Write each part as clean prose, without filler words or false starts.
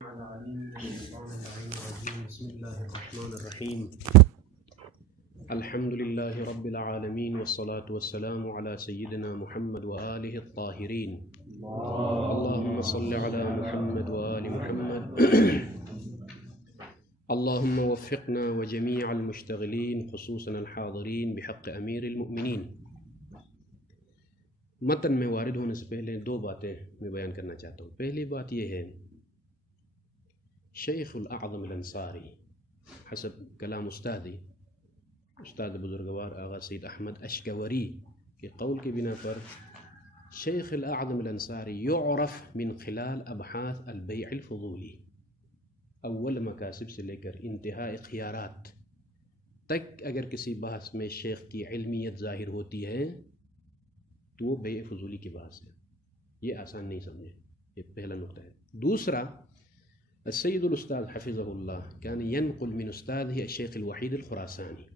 بسم الله الرحمن الرحيم. الحمد لله رب العالمين والصلاة والسلام على سيدنا محمد وآله الطاهرين. اللهم صل على محمد وآل محمد. اللهم وفقنا وجميع المشتغلين خصوصا الحاضرين بحق امیر المؤمنین. متن میں وارد ہونے سے پہلے دو باتیں میں بیان کرنا چاہتا ہوں. پہلی بات یہ ہے، شیخ الاعظم الانصاری حسب کلام استاد بزرگوار آغا سید احمد اشکوری کے قول کی بنا پر شیخ الاعظم الانصاری یعرف من خلال ابحاث البیع الفضولی، اول مکاسب سے لے کر انتہا اختیارات تک اگر کسی بحث میں شیخ کی علمیت ظاہر ہوتی ہے تو وہ بیع فضولی کی بحث ہے. یہ آسان نہیں سمجھے، یہ پہلا نقطہ ہے. دوسرا، السید الاستاذ حفظہ اللہ کان ينقل من استاذه الشیخ الوحید الخراسانی.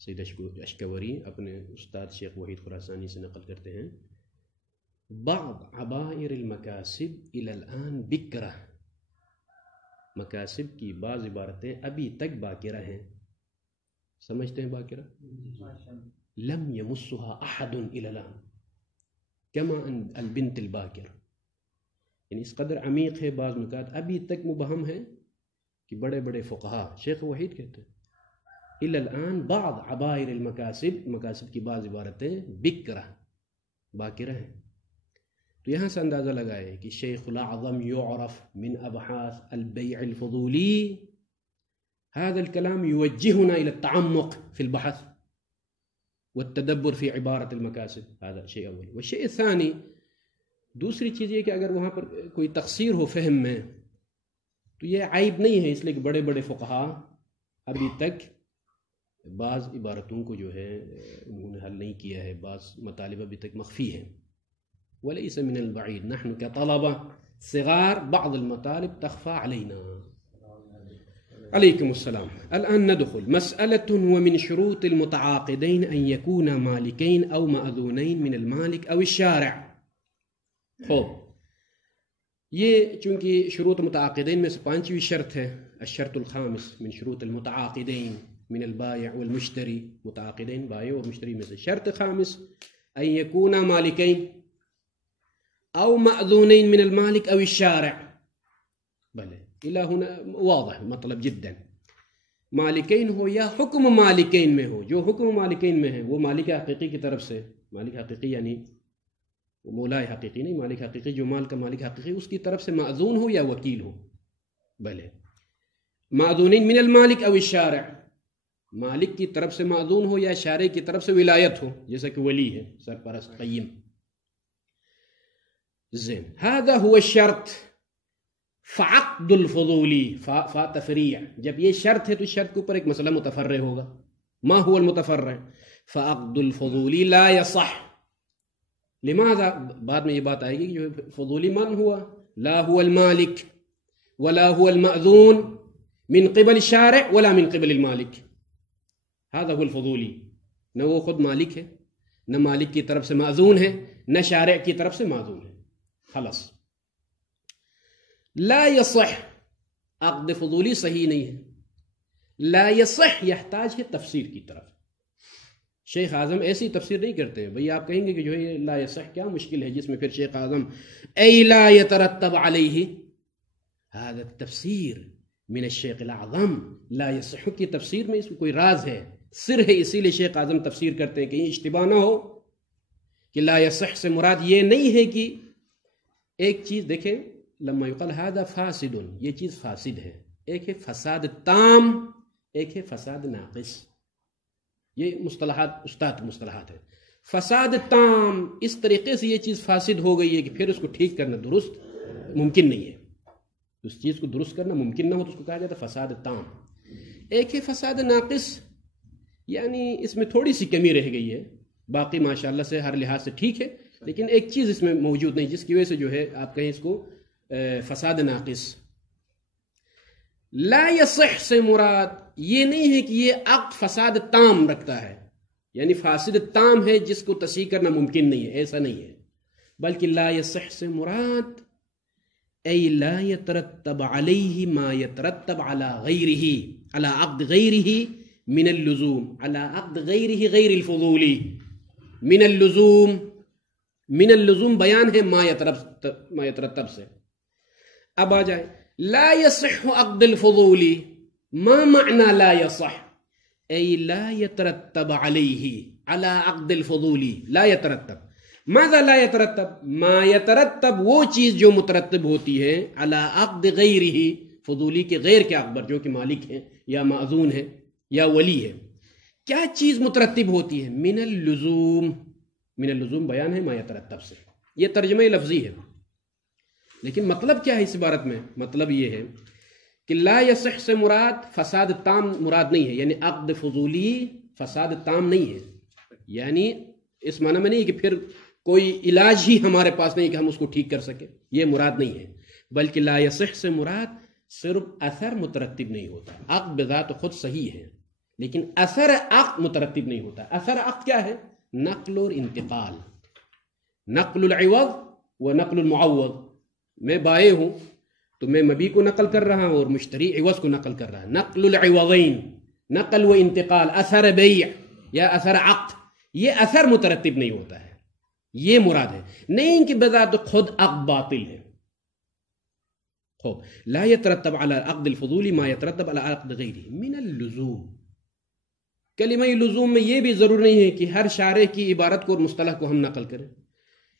سید اشکوری اپنے استاد شیخ وحید خراسانی سے نقل کرتے ہیں، بعض عبائر المکاسب الى الان بکرہ، مکاسب کی بعض عبارتیں ابھی تک باقرہ ہیں. سمجھتے ہیں باقرہ؟ لم يمسها احد الى الان كما البنت الباکر، یعنی اس قدر عمیق ہے، بعض نکات ابھی تک مبہم ہے کہ بڑے بڑے فقہا، شیخ وحید کہتے ہیں الى الان بعض عبائر المکاسب، مکاسب کی بعض عبارتیں بکرہ باقرہ ہیں. تو یہاں سے اندازہ لگائے کہ شیخ الاعظم یعرف من ابحاث البیع الفضولی. هذا الكلام يوجهنا الى التعمق في البحث والتدبر في عبارة المكاسب. هذا شيء أول. والشيء الثاني، دوسری چیز یہ کہ اگر وہاں پر کوئی تقصیر ہو فہم میں تو یہ عیب نہیں ہے، اس لیے کہ بڑے بڑے فقہا ابھی تک بعض عبارتوں کو جو ہے انہوں نے حل نہیں کیا ہے، بعض مطالب ابھی تک مخفی ہیں. وليس من البعيد نحن كطلبة صغار بعض المطالب تخفى علينا. عليكم السلام. الآن ندخل مسألة، ومن شروط المتعاقدين أن يكونا مالكين أو مأذونين من المالك أو الشارع. خوب، یہ چونکہ شروط متعاقدین میں سے پانچویں شرط ہے، الشرط الخامس من شروط المتعاقدین من البائع والمشتری، متعاقدین بائع اور مشتری میں سے شرط خامس أن يكونا مالكين أو مأذونين من المالك أو الشارع. بلے إلى هنا واضح مطلب جدا. مالکین ہو یا حکم مالکین میں ہو، جو حکم مالکین میں ہے وہ مالک حقیقی کی طرف سے، مالک حقیقی یعنی مولائے حقیقی نہیں، مالک حقیقی جو مال کا مالک حقیقی اس کی طرف سے معذون ہو یا وکیل ہو. بلے معذونین من المالک او الشارع، مالک کی طرف سے معذون ہو یا شارع کی طرف سے ولایت ہو، جیسا کہ ولی ہے، سرپرست قیم. زين، هذا هو الشرط. فعقد الفضولی، فا تفریع، جب یہ شرط ہے تو شرط کے اوپر ایک مسئلہ متفرع ہوگا. ما هو المتفرع؟ فعقد الفضولی لا يصح. لماذا؟ بعد میں یہ بات آئے گی کہ جو فضولی من ہوا، لا هو المالک ولا هو المأذون من قبل الشارع ولا من قبل المالک. هذا هو الفضولی. نہ وہ خود مالک ہے، نہ مالک کی طرف سے معذون ہے، نہ شارع کی طرف سے معذون ہے. خلاص لا يصح، عقد فضولی صحیح نہیں ہے. لا يصح يحتاج ہے تفسیر کی طرف. شیخ اعظم ایسی تفسیر نہیں کرتے ہیں. بھئی آپ کہیں گے کہ جو ہے لا يصح کیا مشکل ہے جس میں پھر شیخ اعظم ای لا يترتب علیہ، هذا التفسیر من الشیخ الاعظم. لا يصح کی تفسیر میں اس میں کوئی راز ہے، سر ہے، اسی لیے شیخ اعظم تفسیر کرتے ہیں کہ یہ اشتباہ نہ ہو کہ لا يصح سے مراد یہ نہیں ہے کہ ایک چیز دیکھیں، لما يقال هذا فاسد، یہ چیز فاسد ہے. ایک ہے فساد تام، ایک ہے فساد ناقص. یہ مصطلحات استاد مصطلحات ہے. فساد تام، اس طریقے سے یہ چیز فاسد ہو گئی ہے کہ پھر اس کو ٹھیک کرنا درست ممکن نہیں ہے. اس چیز کو درست کرنا ممکن نہ ہو تو اس کو کہا جاتا ہے فساد تام. ایک ہے فساد ناقص، یعنی اس میں تھوڑی سی کمی رہ گئی ہے، باقی ماشاءاللہ سے ہر لحاظ سے ٹھیک ہے، لیکن ایک چیز اس میں موجود نہیں جس کی وجہ سے جو ہے آپ کہیں اس کو فساد ناقص. لا يصح سے مراد یہ نہیں ہے کہ یہ عقد فساد تام رکھتا ہے، یعنی فاسد تام ہے جس کو تصحیح کرنا ممکن نہیں ہے، ایسا نہیں ہے. بلکہ لا يصح سے مراد ای لا یترتب علیہ ما یترتب علی غیرہ، علی عقد غیرہ من اللزوم، علی عقد غیرہ غیر الفضولی، من اللزوم، من اللزوم بیان ہے ما یترتب سے. اب آ جائے لا يصح عقد الفضولی، ما معنى لا يصح؟ ای لا یترتب علیہ علی عقد الفضولی، لا یترتب. ماذا لا یترتب؟ ما یترتب وہ چیز جو مترتب ہوتی ہے علی عقد غیرہ، فضولی کے غیر کے عقد پر، جو کہ مالک ہے یا معذون ہے یا ولی ہے. کیا چیز مترتب ہوتی ہے؟ من اللزوم، من اللزوم بیان ہے ما یترتب سے. یہ ترجمہ لفظی ہے، لیکن مطلب کیا ہے اس عبارت میں؟ مطلب یہ ہے کہ لا یصح سے مراد فساد تام مراد نہیں ہے، یعنی عقد فضولی فساد تام نہیں ہے، یعنی اس معنی میں نہیں کہ پھر کوئی علاج ہی ہمارے پاس نہیں کہ ہم اس کو ٹھیک کر سکیں، یہ مراد نہیں ہے. بلکہ لا یصح سے مراد صرف اثر مترتب نہیں ہوتا. عقد بذات خود صحیح ہے لیکن اثر عقد مترتب نہیں ہوتا. اثر عقد کیا ہے؟ نقل اور انتقال، نقل العوض و نقل المعوض. میں بائع ہوں تو میں مبی کو نقل کر رہا ہوں اور مشتری عوض کو نقل کر رہا ہے. نقل العوضین، نقل و انتقال، اثر بیع یا اثر عقد، یہ اثر مترتب نہیں ہوتا ہے، یہ مراد ہے. نہیں کہ بذات خود عقد باطل ہے. خوب لا يترتب على عقد الفضول ما يترتب على عقد غیرہ من اللزوم. کلمہ لزوم میں یہ بھی ضرور نہیں ہے کہ ہر شارح کی عبارت کو اور مصطلح کو ہم نقل کریں.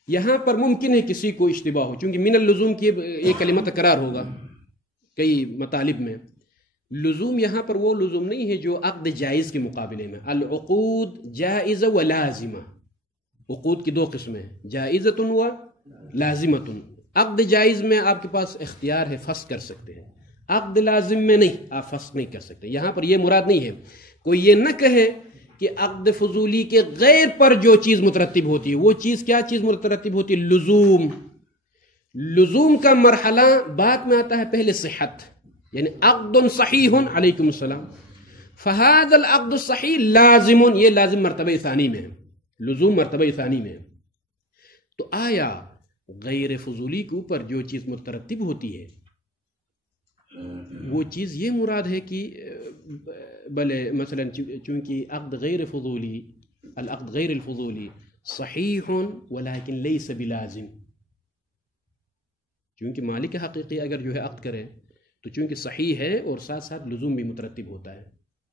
یہاں پر ممکن ہے کسی کو اشتباہ ہو، چونکہ من اللزوم کی یہ کلمہ تکرار ہوگا کئی مطالب میں. لزوم یہاں پر وہ لزوم نہیں ہے جو عقد جائز کے مقابلے میں. العقود جائزہ و لازمہ، عقود کی دو قسمیں ہیں، جائزۃ و لازمۃ. عقد جائز میں آپ کے پاس اختیار ہے، فسخ کر سکتے ہیں. عقد لازم میں نہیں، آپ فسخ نہیں کر سکتے. یہاں پر یہ مراد نہیں ہے. کوئی یہ نہ کہے کہ عقد فضولی کے غیر پر جو چیز مترتب ہوتی ہے، وہ چیز کیا چیز مترتب ہوتی ہے؟ لزوم. لزوم کا مرحلہ بعد میں آتا ہے، پہلے صحت، یعنی عقد صحیح علیکم السلام، فہذا العقد الصحیح لازم، یہ لازم مرتبہ ثانی میں ہے، لزوم مرتبہ ثانی میں ہے. تو آیا غیر فضولی کے اوپر جو چیز مترتب ہوتی ہے وہ چیز یہ مراد ہے کہ بلے مثلا چونکہ عقد غیر فضولی، العقد غیر الفضولی صحیح ولیکن لیس بلازم، چونکہ مالک حقیقی اگر جو ہے عقد کرے تو چونکہ صحیح ہے اور ساتھ ساتھ لزوم بھی مترتب ہوتا ہے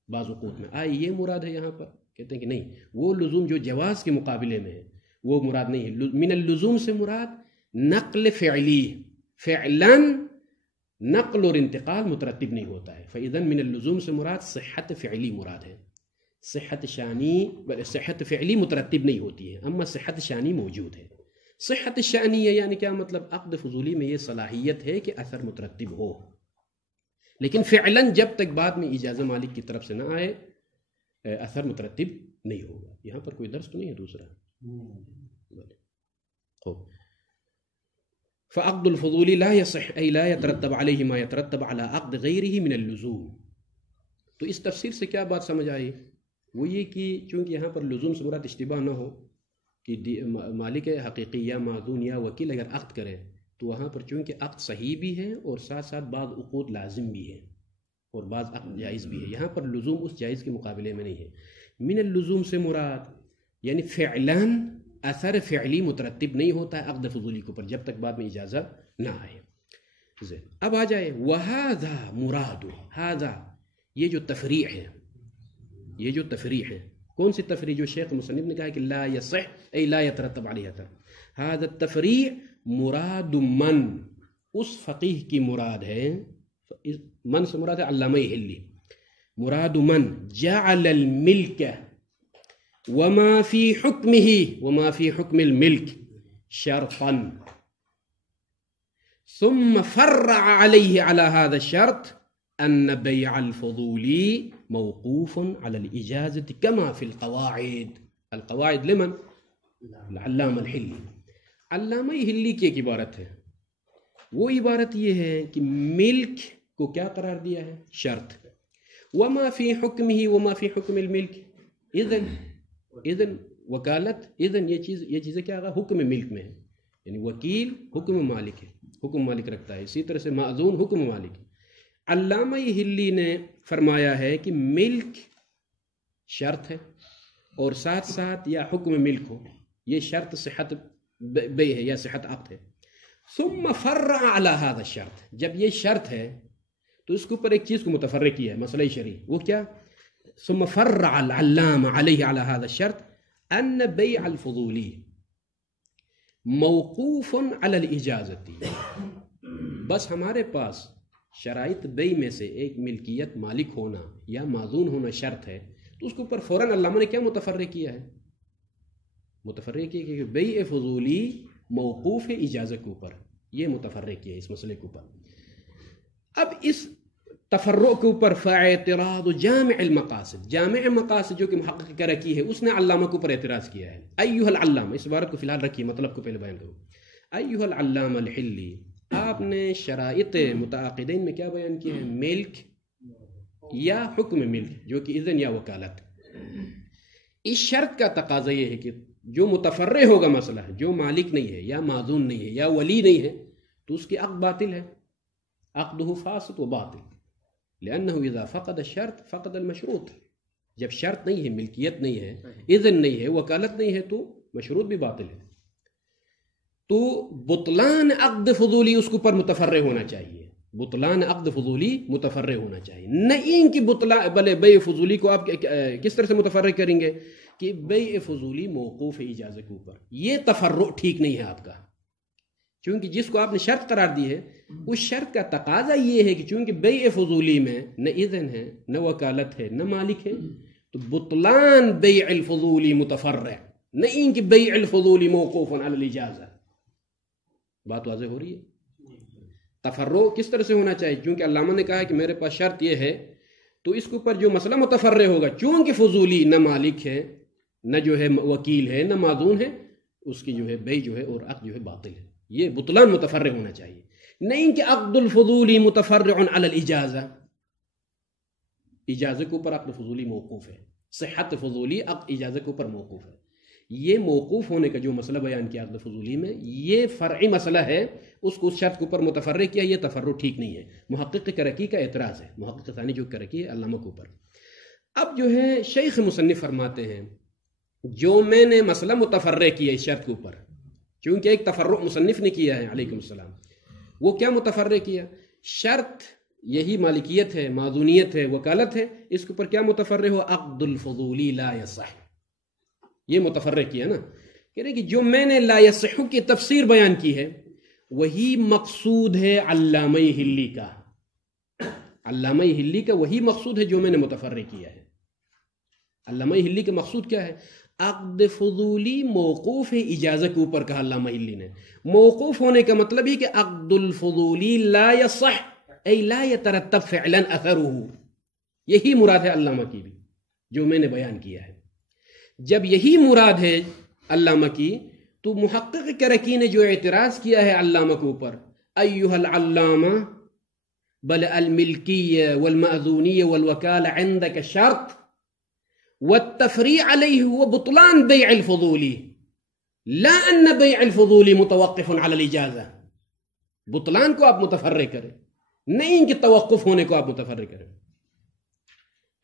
بعض اوقات میں. آئے یہ مراد ہے یہاں پر؟ کہتے ہیں کہ نہیں، وہ لزوم جو جواز کے مقابلے میں ہے وہ مراد نہیں ہے. من اللزوم سے مراد نقل فعلی، فعلاً نقل اور انتقال مترتب نہیں ہوتا ہے. فإذن من اللزوم سے مراد صحت فعلی مراد ہے. صحت شانی، صحت فعلی مترتب نہیں ہوتی ہے، اما صحت شانی موجود ہے. صحت شانی ہے یعنی کیا مطلب؟ عقد فضولی میں یہ صلاحیت ہے کہ اثر مترتب ہو، لیکن فعلاً جب تک بعد میں اجازہ مالک کی طرف سے نہ آئے اثر مترتب نہیں ہوگا. یہاں پر کوئی درس تو نہیں ہے دوسرا؟ خوب. فعقد الفضول لا يصح أي لا يترتب عليه ما يترتب على عقد غيره من اللزوم. تو اس تفسیر سے کیا بات سمجھ آئی؟ وہ یہ کہ چونکہ یہاں پر لزوم سے مراد اشتباہ نہ ہو کہ مالک حقیقی یا معذون یا وکیل اگر عقد کرے تو وہاں پر چونکہ عقد صحیح بھی ہے اور ساتھ ساتھ بعض عقود لازم بھی ہے اور بعض عقد جائز بھی ہے. یہاں پر لزوم اس جائز کے مقابلے میں نہیں ہے. من اللزوم سے مراد یعنی فعلاً اثر فعلی مترتب نہیں ہوتا ہے عقد فضولی کے اوپر جب تک بعد میں اجازت نہ آئے. اب آ جائے وَهَذَا مُرَادُ. هذا یہ جو تفریع ہے، یہ جو تفریع ہے، کون سی تفریع؟ جو شیخ مصنف نے کہا کہ لا يصح ای لا يترتب علیہ اثر. هذا التفریع مراد من، اس فقیہ کی مراد ہے. من سے مراد ہے علامہ حلی. مراد من جعل الملک وما في حكمه وما في حكم الملك شرطا ثم فرع عليه على هذا الشرط أن بيع الفضول موقوف على الإجازة كما في القواعد. القواعد لمن؟ العلامة الحلی. علامہ حلی کی ایک عبارت ہے، وہ عبارت یہ ہے کہ ملک کو کیا قرار دیا ہے؟ شرط. وما في حكمه وما في حكم الملك، اذن وکالت، اذن یہ چیزیں کیا آگا؟ حکم ملک میں ہے. یعنی وکیل حکم مالک ہے، حکم مالک رکھتا ہے، اسی طرح سے معذون حکم مالک ہے۔ علامہ ہلی نے فرمایا ہے کہ ملک شرط ہے اور ساتھ ساتھ یا حکم ملک ہو، یہ شرط صحت بے ہے یا صحت عقد ہے۔ ثم فرع على هذا الشرط، جب یہ شرط ہے تو اس کے اوپر ایک چیز کو متفرع کیا ہے، مسئلہ شرعی، وہ کیا؟ ثم فرع العلامہ علیہ على هذا الشرط ان بیع الفضولی موقوف على الاجازت۔ بس ہمارے پاس شرائط بیع میں سے ایک ملکیت مالک ہونا یا معذون ہونا شرط ہے، تو اس کے اوپر فوراً علامہ نے کیا متفرع کیا ہے؟ متفرع کیا کہ بیع فضولی موقوف ہے اجازت کے اوپر، یہ متفرع کیا اس مسئلے کے اوپر۔ اب اس تفرع کے اوپر فاعتراض جامع المقاصد، جامع مقاصد جو کہ محقق کرکی ہے، اس نے علامہ کے اوپر اعتراض کیا ہے۔ ایھا العلامہ، اس عبارت کو فی الحال رکھیے، مطلب کو پہلے بیان کرو۔ ایھا العلامہ الحلی، آپ نے شرائط متعاقدین میں کیا بیان کیا ہے؟ ملک یا حکم ملک، جو کہ اذن یا وکالت۔ اس شرط کا تقاضا یہ ہے کہ جو متفرع ہوگا مسئلہ ہے، جو مالک نہیں ہے یا معذون نہیں ہے یا ولی نہیں ہے، تو اس کی عقد باطل ہے، عقدہ فاسد و باطل، لأنه اذا فقد الشرط فقد المشروط۔ جب شرط نہیں ہے، ملکیت نہیں ہے، اذن نہیں ہے، وکالت نہیں ہے، تو مشروط بھی باطل ہے۔ تو بطلان عقد فضولی اس کے اوپر متفرع ہونا چاہیے، بطلان عقد فضولی متفرع ہونا چاہیے، نہیں کہ بھلے بیع فضولی کو آپ کس طرح سے متفرع کریں گے کہ بیع فضولی موقوف ہے اجازت کے اوپر، یہ تفرع ٹھیک نہیں ہے آپ کا، چونکہ جس کو آپ نے شرط قرار دی ہے اس شرط کا تقاضا یہ ہے کہ چونکہ بیع فضولی میں نہ اذن ہے نہ وکالت ہے نہ مالک ہے، تو بطلان بیع الفضولی متفرع، نہیں کہ بیع الفضولی موقوف علی الاجازہ۔ بات واضح ہو رہی ہے؟ تفرع کس طرح سے ہونا چاہیے؟ چونکہ علامہ نے کہا ہے کہ میرے پاس شرط یہ ہے، تو اس کے اوپر جو مسئلہ متفرع ہوگا، چونکہ فضولی نہ مالک ہے نہ جو ہے وکیل ہے نہ معذون ہے، اس کی جو ہے بیع جو ہے اور عقد جو ہے باطل ہے، یہ بطلان متفرع ہونا چاہیے، نہیں کہ عقد الفضولی متفرع علی الاجازہ، اجازت کے اوپر عقد فضولی موقوف ہے، صحت فضولی عقد اجازت کے اوپر موقوف ہے۔ یہ موقوف ہونے کا جو مسئلہ بیان کیا عقد فضولی میں، یہ فرعی مسئلہ ہے، اس کو اس شرط کے اوپر متفرع کیا، یہ تفرع ٹھیک نہیں ہے۔ محقق کرکی کا اعتراض ہے، محقق ثانی جو کرکی ہے علامہ کے اوپر۔ اب جو ہے شیخ مصنف فرماتے ہیں جو میں نے مسئلہ متفرع کیا اس شرط کے اوپر، چونکہ ایک تفرع مصنف نے کیا ہے علیکم السلام، وہ کیا متفرع کیا؟ شرط یہی مالکیت ہے، معذونیت ہے، وکالت ہے، اس کے اوپر کیا متفرع ہوا؟ عقد الفضولی لا یصح، یہ متفرع کیا نا، کہہ رہے کہ جو میں نے لا یصح کی تفسیر بیان کی ہے وہی مقصود ہے علامہ ہلی کا، علامہ ہلی کا وہی مقصود ہے جو میں نے متفرع کیا ہے۔ علامہ ہلی کا مقصود کیا ہے؟ عقد فضولی موقوف ہے اجازت کے اوپر، کہا علامہ ہلی نے۔ موقوف ہونے کا مطلب ہی کہ عقد الفضولی لا یصح ای لا یترتب فعلا اثرہ، یہی مراد ہے علامہ کی بھی جو میں نے بیان کیا ہے۔ جب یہی مراد ہے علامہ کی، تو محقق کرکی نے جو اعتراض کیا ہے علامہ کے اوپر، ایھا العلامہ بل الملکیہ والمأذونیہ والوکالہ عندک شرط والتفریع علیہ هو بطلان بیع الفضولی لا ان بیع الفضولی متوقف علی الاجازہ۔ بطلان کو آپ متفرع کریں، نہیں کہ توقف ہونے کو آپ متفرع کریں۔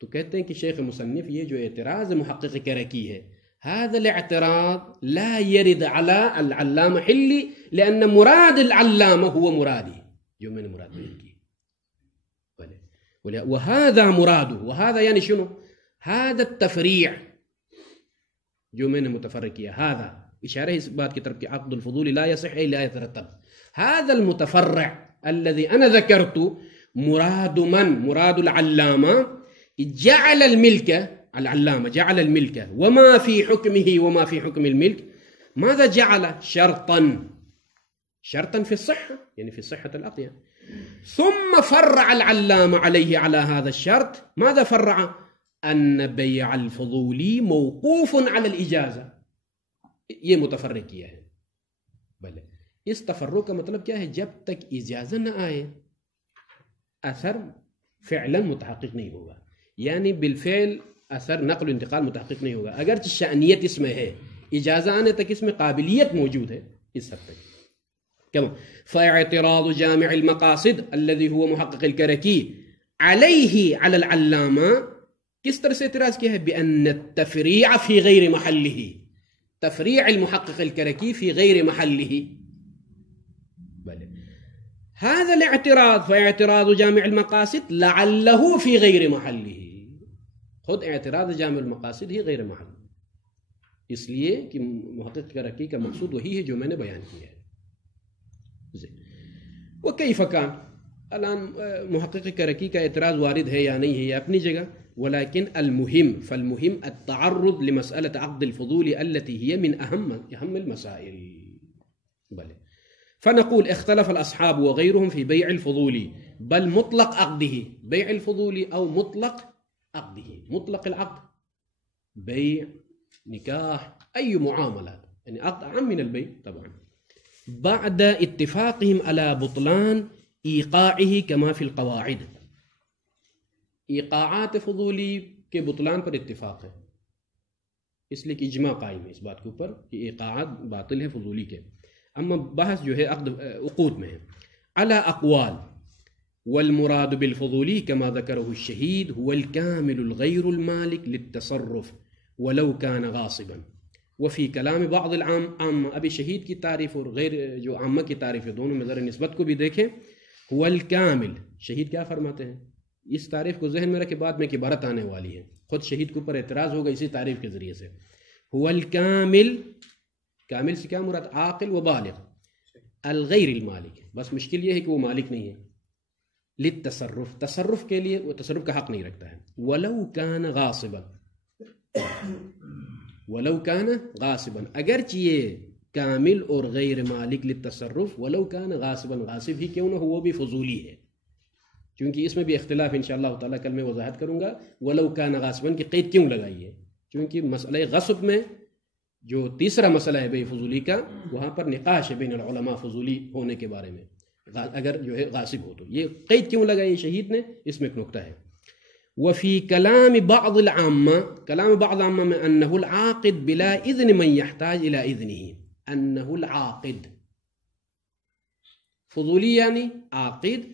تو کہتے ہیں کہ شیخ مصنف یہ جو اعتراض محقق کرکی ہے، هذا الاعتراض لا يرد على العلامة حلی لأن مراد العلامة هو مرادی، جو میں نے مراد بیان کی، وهذا مراده، وهذا یعنی شنو؟ هذا التفریع جو میں نے متفرع کیا، هذا اشارہ اس بات کی طرف کہ عقد الفضول لا يصح لا يترتب، هذا المتفرع الذي انا ذكرت مراد من؟ مراد العلامة جعل الملك، العلامة جعل الملك وما في حكمه وما في حكم الملك، ماذا جعل؟ شرطا، شرطا في الصحة، يعني في صحة العقد، ثم فرع العلامة عليه على هذا الشرط، ماذا فرع؟ أن بيع الفضولي موقوف على الإجازة، یہ متفرع کیا ہے۔ بلے اس تفرع کا مطلب کیا ہے؟ جب تک اجازہ نہ آئے اثر فعلا متحقق نہیں ہوگا، یعنی بالفعل اثر نقل و انتقال متحقق نہیں ہوگا، اگرچہ شأنیت اس میں ہے، اجازہ آنے تک اس میں قابلیت موجود ہے اس حد تک۔ كما فاعتراض جامع المقاصد الذي هو محقق الكركي عليه على العلامة کس طرح سے اعتراض کیا ہے؟ بأن التفريع في غير محله، تفريع المحقق الكركي في غير محله. بله. هذا الاعتراض فاعتراض جامع المقاصد لعله في غير محله، خود اعتراض جامع المقاصد ہی غیر محل، اس لیے کہ محقق کرکی کا مقصود وہی ہے جو میں نے بیان کیا ہے. وكيف كان الان محقق کرکی کا اعتراض وارد ہے یا نہیں ہے یہ اپنی جگہ، ولكن المهم فالمهم التعرض لمسألة عقد الفضول التي هي من أهم المسائل. بل فنقول اختلف الأصحاب وغيرهم في بيع الفضول، بل مطلق عقده، بيع الفضول أو مطلق عقده، مطلق العقد، بيع، نكاح، أي معاملات، يعني عقد أعم من البيع طبعا، بعد اتفاقهم على بطلان إيقاعه كما في القواعد. ایقاعات فضولی کے بطلان پر اتفاق ہے، اس لیے کہ اجماع قائم ہے اس بات کے اوپر کہ ایقاعات باطل ہے فضولی کے. اما بحث جو ہے عقود میں ہے. على اقوال، والمراد بالفضولی كما ذكره الشهيد هو الكامل الغير المالك للتصرف ولو كان غاصبا. وفي كلام بعض العام ابھی شہید کی تعریف اور غیر جو عامہ کی تعریف ہے دونوں میں ذرا نسبت کو بھی دیکھیں. هو الكامل، شہید کیا فرماتے ہیں؟ اس تعریف کو ذہن میں رکھے، بعد میں عبارت آنے والی ہے، خود شہید کے اوپر اعتراض ہوگا اسی تعریف کے ذریعے سے. هو الکامل، کامل سے کیا مراد؟ عاقل و بالغ، الغیر المالک، بس مشکل یہ ہے کہ وہ مالک نہیں ہے. للتصرف، تصرف کے لیے وہ تصرف کا حق نہیں رکھتا ہے. ولو کان غاصبا، ولو کان غاصبا، اگرچہ یہ کامل اور غیر مالک للتصرف، ولو کان غاصبا، غاصب ہی کیوں نہ ہو وہ بھی فضولی ہے، کیونکہ اس میں بھی اختلاف انشاءاللہ تعالیٰ کل میں وضاحت کروں گا. ولو کان غاصبا کی قید کیوں لگائی ہے؟ کیونکہ مسئلہ غصب میں جو تیسرا مسئلہ ہے بے فضولی کا، وہاں پر نقاش ہے بین العلماء فضولی ہونے کے بارے میں، اگر جو ہے غاصب ہو تو. یہ قید کیوں لگائی شہید نے؟ اس میں ایک نقطہ ہے. وفی کلام بعض العامہ، کلام بعض عامہ میں انہ العاقد بلا اذن من يحتاج الى اذنہ، انہ العاقد، فضولی یعنی عاقد،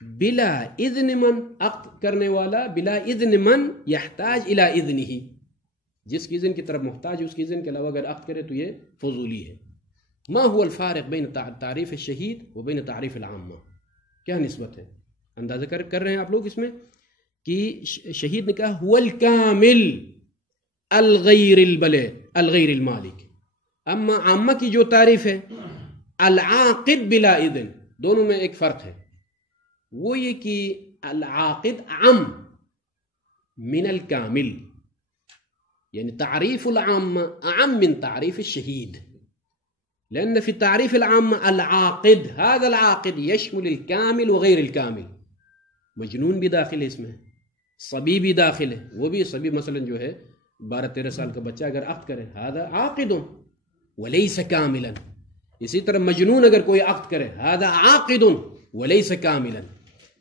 بلا اذن من، عقد کرنے والا، بلا اذن من یحتاج الی اذنہ، جس کی اذن کی طرف محتاج ہے اس کی اذن کے علاوہ اگر عقد کرے تو یہ فضولی ہے. ما هو الفارق بین تعریف الشہید و بین تعریف العامہ؟ کیا نسبت ہے؟ اندازہ کر رہے ہیں آپ لوگ اس میں کہ شہید نے کہا هو الکامل الغیر الغیر المالک، اما عامہ کی جو تعریف ہے العاقد بلا اذن، دونوں میں ایک فرق ہے. وہ یہ کہ العاقد عام من الكامل، يعني تعريف العامة أعم من تعريف الشهيد، لأن في التعريف العامة العاقد، هذا العاقد يشمل الكامل وغير الكامل. مجنون بھی داخل ہے اس میں، صبی بھی داخل ہے، وہ بھی صبی مثلا جو ہے 12-13 سال کا بچہ اگر عقد کرے هذا عاقد وليس كاملا. اسی طرح مجنون اگر کوئی عقد کرے هذا عاقد وليس كاملا.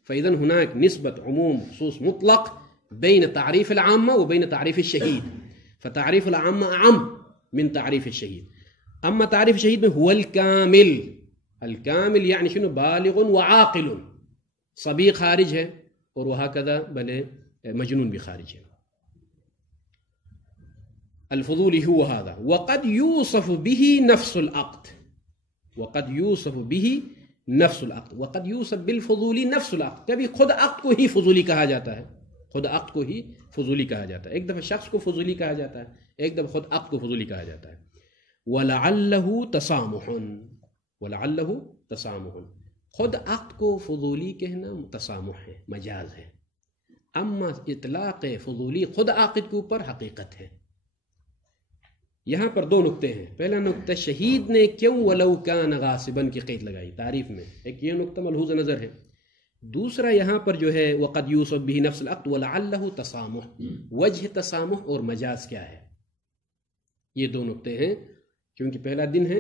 فإذن هناك نسبة عموم خصوص مطلق بين تعريف العامة وبين تعريف الشهيد، فتعريف العامة أعم من تعريف الشهيد. أما تعريف الشهيد هو الكامل، الكامل يعني شنو؟ بالغ وعاقل، صبي خارج ہے اور وهكذا بلے مجنون بھی خارج ہے. الفضول هو هذا، وقد يوصف به نفس العقد، وقد يوصف به نفس العقد، وقد يوصف بالفضولی نفس العقد. کبھی خود عقد کو ہی فضولی کہا جاتا ہے، خود عقد کو ہی فضولی کہا جاتا ہے. ایک دفعہ شخص کو فضولی کہا جاتا ہے، ایک دفعہ خود عقد کو فضولی کہا جاتا ہے. وَلَعَلَّهُ تَسَامُحٌ، وَلَعَلَّهُ تَسَامُحٌ، خود عقد کو فضولی کہنا تسامح ہے، مجاز ہے. اما اطلاق فضولی خود عاقد کے اوپر حقیقت ہے. یہاں پر دو نقطے ہیں. پہلا نقطہ شہید نے کیوں ولو کان غاصباً کی قید لگائی تعریف میں، ایک یہ نقطہ ملحوظ نظر ہے. دوسرا یہاں پر جو ہے وقد یوصف به نفس العقد ولعلہ تسامح، وجہ تسامح اور مجاز کیا ہے، یہ دو نقطے ہیں. کیونکہ پہلا دن ہے،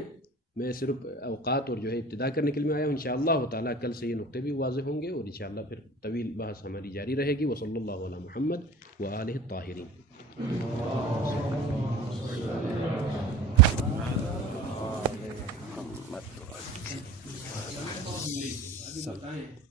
میں صرف اوقات اور جو ہے ابتدا کرنے کے لیے آیا ہوں. انشاءاللہ تعالیٰ کل سے یہ نقطے بھی واضح ہوں گے اور انشاءاللہ پھر طویل بحث ہماری جاری رہے گی. وصلی اللہ علی محمد وآلہ الطاہرین. بتائیں